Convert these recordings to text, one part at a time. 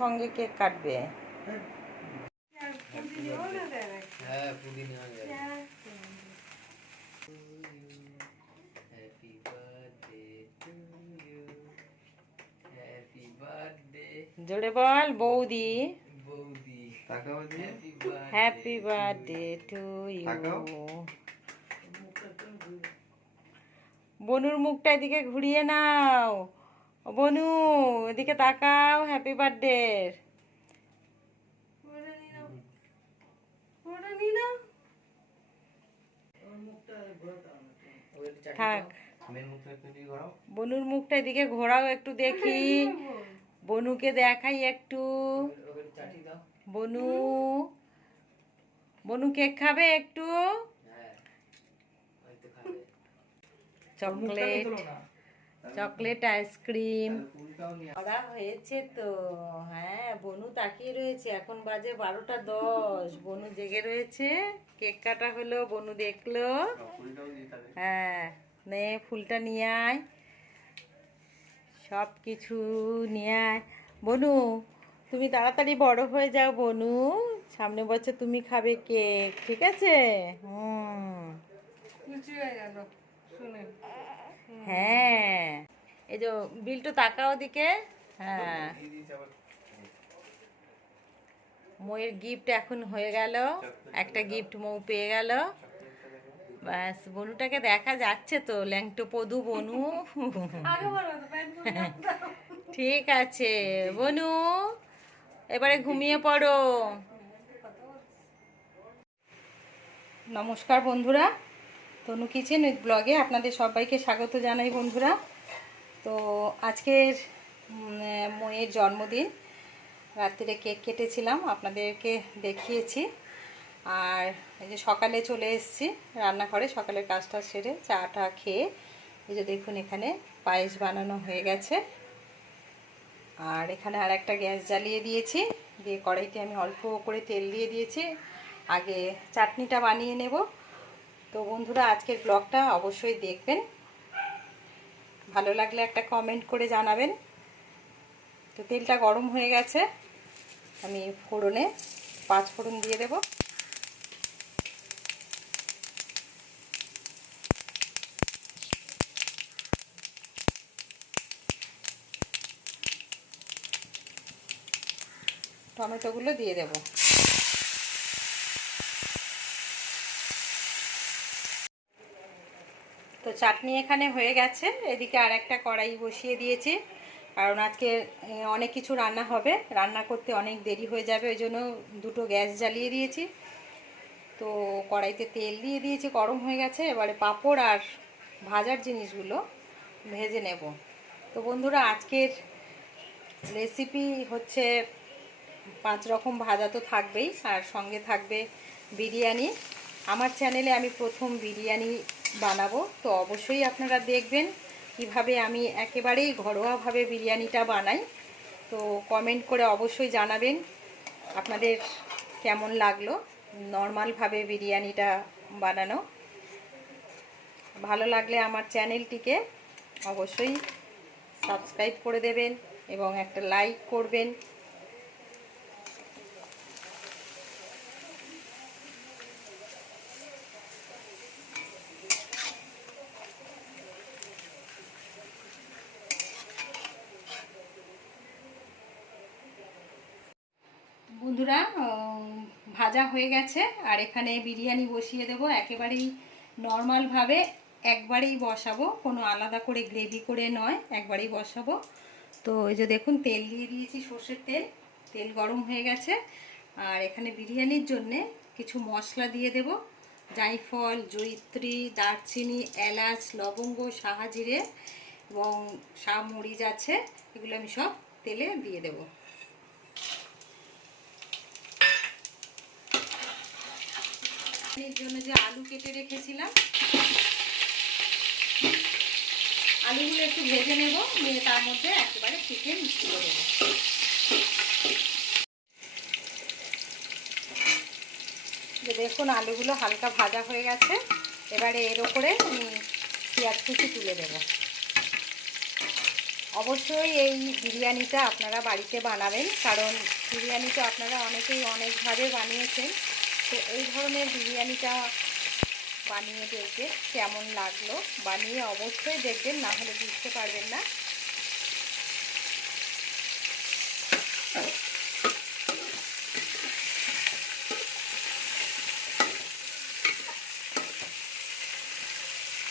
সঙ্গে কেক কাটবে। জোরে বল বৌদি। Happy birthday to you. বনুর মুখটা এদিকে ঘুরিয়ে নাও। বনু এদিকে তাকাও। Happy birthday. থাক, বনুর মুখটা এদিকে ঘোরাও একটু দেখি। বনুকে দেখাই একটু। বনু, বনু কেক খাবে একটু। চকলেট, চকলেট আইসক্রিম করা হয়েছে তো। হ্যাঁ, বনু তাকিয়ে রয়েছে। এখন বাজে 12টা 10। বনু জেগে রয়েছে। কেক কাটা হলো, বনু দেখলো। হ্যাঁ, নে ফুলটা নিয়ে আয়, সব কিছু নিয়ে আয়। বনু তুমি তাড়াতাড়ি বড় হয়ে যাও বনু। সামনের বছর তুমি খাবে কেক, ঠিক আছে? হ্যাঁ, এই যে বিল্টু তাকাও দিকে। হ্যাঁ, মৌয়ের গিফট এখন হয়ে গেল। একটা গিফট মৌ পেয়ে গেল। ব্যাস, বনুটাকে দেখা যাচ্ছে তো, ল্যাংটো পদু বনু। ঠিক আছে বনু, এবারে ঘুমিয়ে পড়ো। নমস্কার বন্ধুরা, তনু কিচেন উইথ ব্লগে আপনাদের সবাইকে স্বাগত জানাই বন্ধুরা। তো আজকের মৌয়ের জন্মদিন। রাত্রিরে কেক কেটেছিলাম, আপনাদেরকে দেখিয়েছি। আর এই যে সকালে চলে এসেছি রান্নাঘরে, সকালের কাজটা সেরে চাটা খেয়ে এই যে দেখুন এখানে পায়েস বানানো হয়ে গেছে। আর এখানে আর একটা গ্যাস জ্বালিয়ে দিয়েছি, দিয়ে কড়াইতে আমি অল্প করে তেল দিয়ে দিয়েছি। আগে চাটনিটা বানিয়ে নেব। তো বন্ধুরা আজকের ব্লগটা অবশ্যই দেখবেন, ভালো লাগলে একটা কমেন্ট করে জানাবেন। তো তেলটা গরম হয়ে গেছে, আমি ফোড়নে 5 ফোড়ন দিয়ে দেব। টমেটোগুলো দিয়ে দেব। তো চাটনি এখানে হয়ে গেছে। এদিকে আর একটা কড়াই বসিয়ে দিয়েছি, কারণ আজকে অনেক কিছু রান্না হবে, রান্না করতে অনেক দেরি হয়ে যাবে, ওই জন্য দুটো গ্যাস জ্বালিয়ে দিয়েছি। তো কড়াইতে তেল দিয়ে দিয়েছি, গরম হয়ে গেছে। এবারে পাঁপড় আর ভাজার জিনিসগুলো ভেজে নেব। তো বন্ধুরা আজকের রেসিপি হচ্ছে 5 রকম ভাজা তো থাকবেই, আর সঙ্গে থাকবে বিরিয়ানি। আমার চ্যানেলে আমি প্রথম বিরিয়ানি বানাবো, তো অবশ্যই আপনারা দেখবেন কিভাবে আমি একেবারেই ঘরোয়াভাবে বিরিয়ানিটা বানাই। তো কমেন্ট করে অবশ্যই জানাবেন আপনাদের কেমন লাগলো নর্মালভাবে বিরিয়ানিটা বানানো। ভালো লাগলে আমার চ্যানেলটিকে অবশ্যই সাবস্ক্রাইব করে দেবেন এবং একটা লাইক করবেন। বন্ধুরা ভাজা হয়ে গেছে, আর এখানে বিরিয়ানি বসিয়ে দেব। একেবারেই নর্মালভাবে একবারেই বসাবো, কোনো আলাদা করে গ্রেভি করে নয়, একবারেই বসাবো। তো এই যে দেখুন তেল দিয়ে দিয়েছি, সর্ষের তেল। তেল গরম হয়ে গেছে, আর এখানে বিরিয়ানির জন্যে কিছু মশলা দিয়ে দেব। জায়ফল, জয়িত্রী, দারচিনি, এলাচ, লবঙ্গ, শাহজিরে এবং শাহমরিচ আছে, এগুলো আমি সব তেলে দিয়ে দেবো। এর জন্য যে আলু কেটে রেখেছিলাম, আলুগুলো একটু ভেজে নেব, নিয়ে তার মধ্যে একেবারে চিকেন তুলে দেবো। দেখুন আলুগুলো হালকা ভাজা হয়ে গেছে। এবারে এর ওপরে আমি পেঁয়াজ কুচি তুলে দেব। অবশ্যই এই বিরিয়ানিটা আপনারা বাড়িতে বানাবেন, কারণ বিরিয়ানিটা আপনারা অনেকেই অনেকভাবে বানিয়েছেন। তো এই ধরনের বিরিয়ানিটা বানিয়ে দেখবেন কেমন লাগলো, বানিয়ে অবশ্যই দেখবেন, না হলে বুঝতে পারবেন না।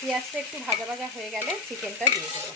পেঁয়াজটা একটু ভাজা ভাজা হয়ে গেলে চিকেনটা দিয়ে দেবো।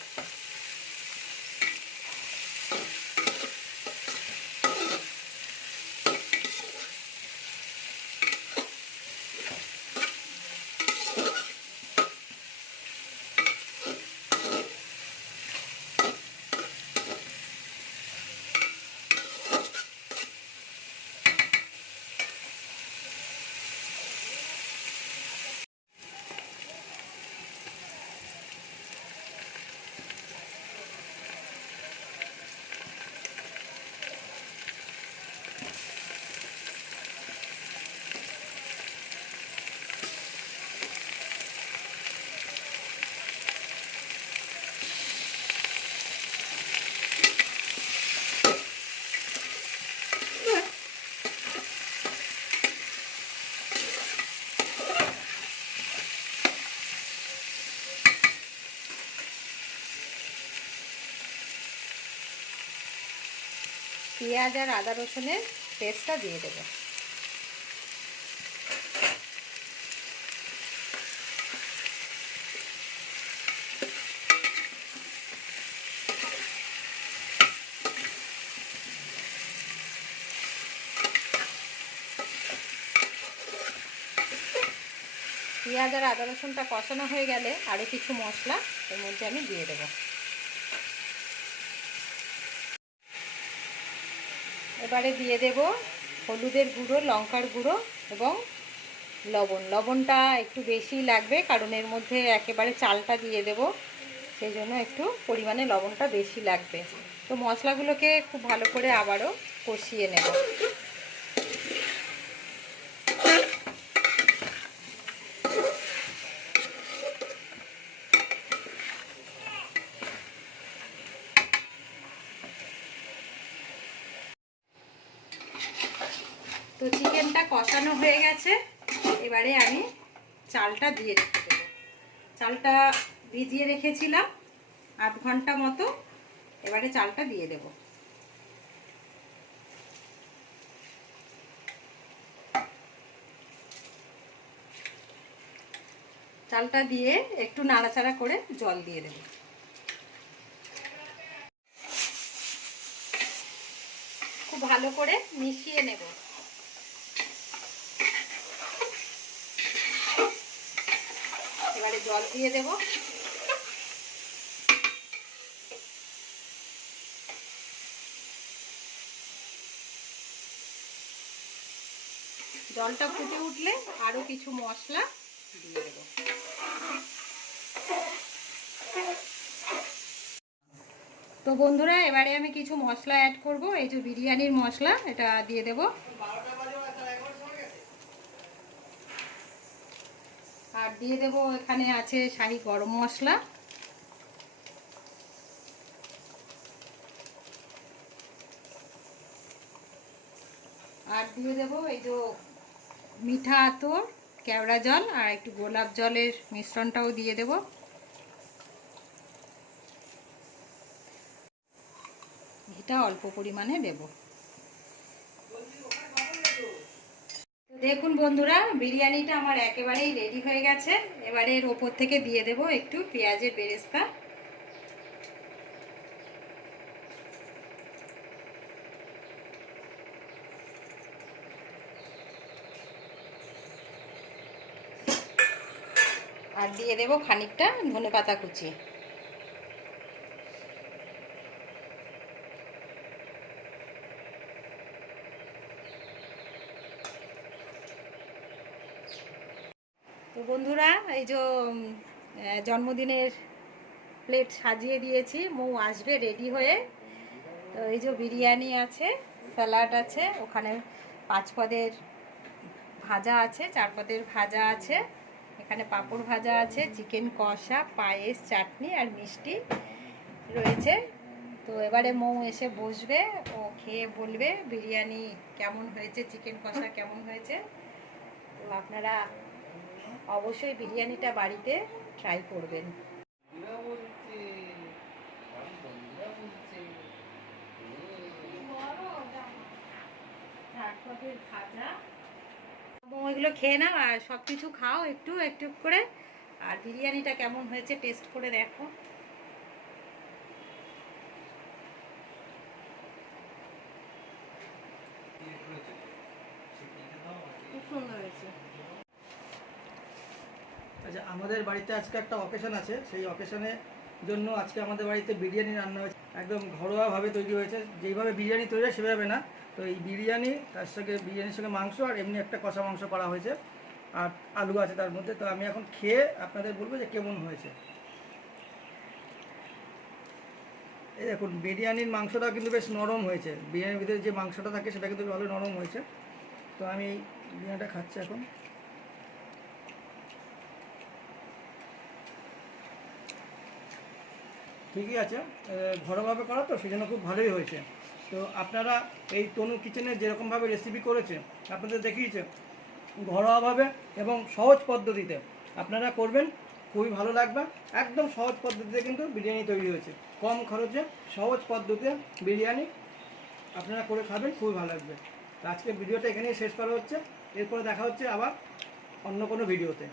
পেঁয়াজ আর আদা রসুনের পেস্টটা দিয়ে দেবো। পেঁয়াজ আর আদা রসুনটা কষানো হয়ে গেলে আরও কিছু মশলা এর মধ্যে আমি দিয়ে দেবো। এবারে দিয়ে দেব হলুদের গুঁড়ো, লঙ্কার গুঁড়ো এবং লবণ। লবণটা একটু বেশি লাগবে, কারণ এর মধ্যে একেবারে চালটা দিয়ে দেব, সেই জন্য একটু পরিমাণে লবণটা বেশি লাগবে। তো মশলাগুলোকে খুব ভালো করে আবারও কষিয়ে নেব। তো চিকেনটা কষানো হয়ে গেছে, এবারে আমি চালটা দিয়ে রেখে দেবো। চালটা ভিজিয়ে রেখেছিলাম 8 ঘন্টা মতো, এবারে চালটা দিয়ে দেব। চালটা দিয়ে একটু নাড়াচাড়া করে জল দিয়ে দেব। খুব ভালো করে মিশিয়ে নেব। এবারে জল দিয়ে দেব। জলটা ফুটে উঠলে আরো কিছু মশলা দিয়ে দেব। তো বন্ধুরা, এবারে আমি কিছু মশলা অ্যাড করব। এই যে বিরিয়ানির মশলা, এটা দিয়ে দেব। আর দিয়ে দেব, এখানে আছে শাহি গরম মশলা, আর দিয়ে দেব এই যে মিঠা আতর, কেওড়া জল আর একটু গোলাপ জলের মিশ্রণটাও দিয়ে দেব। এটা অল্প পরিমাণে দেব। দেখুন বন্ধুরা, বিরিয়ানিটা আমার একেবারেই রেডি হয়ে গেছে। এবারে এর ওপর থেকে দিয়ে দেব একটু পেঁয়াজের বেরেস্তা। আর দিয়ে দেব খানিকটা ধনেপাতা কুচি। তো বন্ধুরা, এই যে জন্মদিনের প্লেট সাজিয়ে দিয়েছি, মৌ আসবে রেডি হয়ে। তো এই যে বিরিয়ানি আছে, স্যালাড আছে, ওখানে 5 পদের ভাজা আছে, 4 পদের ভাজা আছে, এখানে পাঁপড় ভাজা আছে, চিকেন কষা, পায়েস, চাটনি আর মিষ্টি রয়েছে। তো এবারে মৌ এসে বসবে, ও খেয়ে বলবে বিরিয়ানি কেমন হয়েছে, চিকেন কষা কেমন হয়েছে। তো আপনারা অবশ্যই বিরিয়ানিটা বাড়িতে ট্রাই করবেন। এগুলো খেয়ে নাও আর সব কিছু খাও একটু একটু করে, আর বিরিয়ানিটা কেমন হয়েছে টেস্ট করে দেখো। খুব সুন্দর হয়েছে। আচ্ছা, আমাদের বাড়িতে আজকে একটা অকেশন আছে, সেই অকেশনের জন্য আজকে আমাদের বাড়িতে বিরিয়ানি রান্না হয়েছে। একদম ঘরোয়াভাবে তৈরি হয়েছে, যেইভাবে বিরিয়ানি তৈরি হয় সেভাবে না। তো এই বিরিয়ানি, তার সঙ্গে বিরিয়ানির সঙ্গে মাংস আর এমনি একটা কষা মাংস করা হয়েছে, আর আলু আছে তার মধ্যে। তো আমি এখন খেয়ে আপনাদের বলবো যে কেমন হয়েছে। এই দেখুন, বিরিয়ানির মাংসটা কিন্তু বেশ নরম হয়েছে, বিরিয়ানির ভিতরে যে মাংসটা থাকে সেটা কিন্তু ভালো নরম হয়েছে। তো আমি এই বিরিয়ানিটা খাচ্ছি এখন। ঠিকই আছে, ঘরোয়াভাবে করা তো সেই জন্য খুব ভালোই হয়েছে। তো আপনারা এই তনু কিচেনে যেরকমভাবে রেসিপি করেছে, আপনাদের দেখিয়েছে ঘরোয়াভাবে এবং সহজ পদ্ধতিতে, আপনারা করবেন, খুবই ভালো লাগবে। একদম সহজ পদ্ধতিতে কিন্তু বিরিয়ানি তৈরি হয়েছে, কম খরচে সহজ পদ্ধতিতে বিরিয়ানি আপনারা করে খাবেন, খুবই ভালো লাগবে। তো আজকে ভিডিওটা এখানেই শেষ করা হচ্ছে, এরপরে দেখা হচ্ছে আবার অন্য কোনো ভিডিওতে।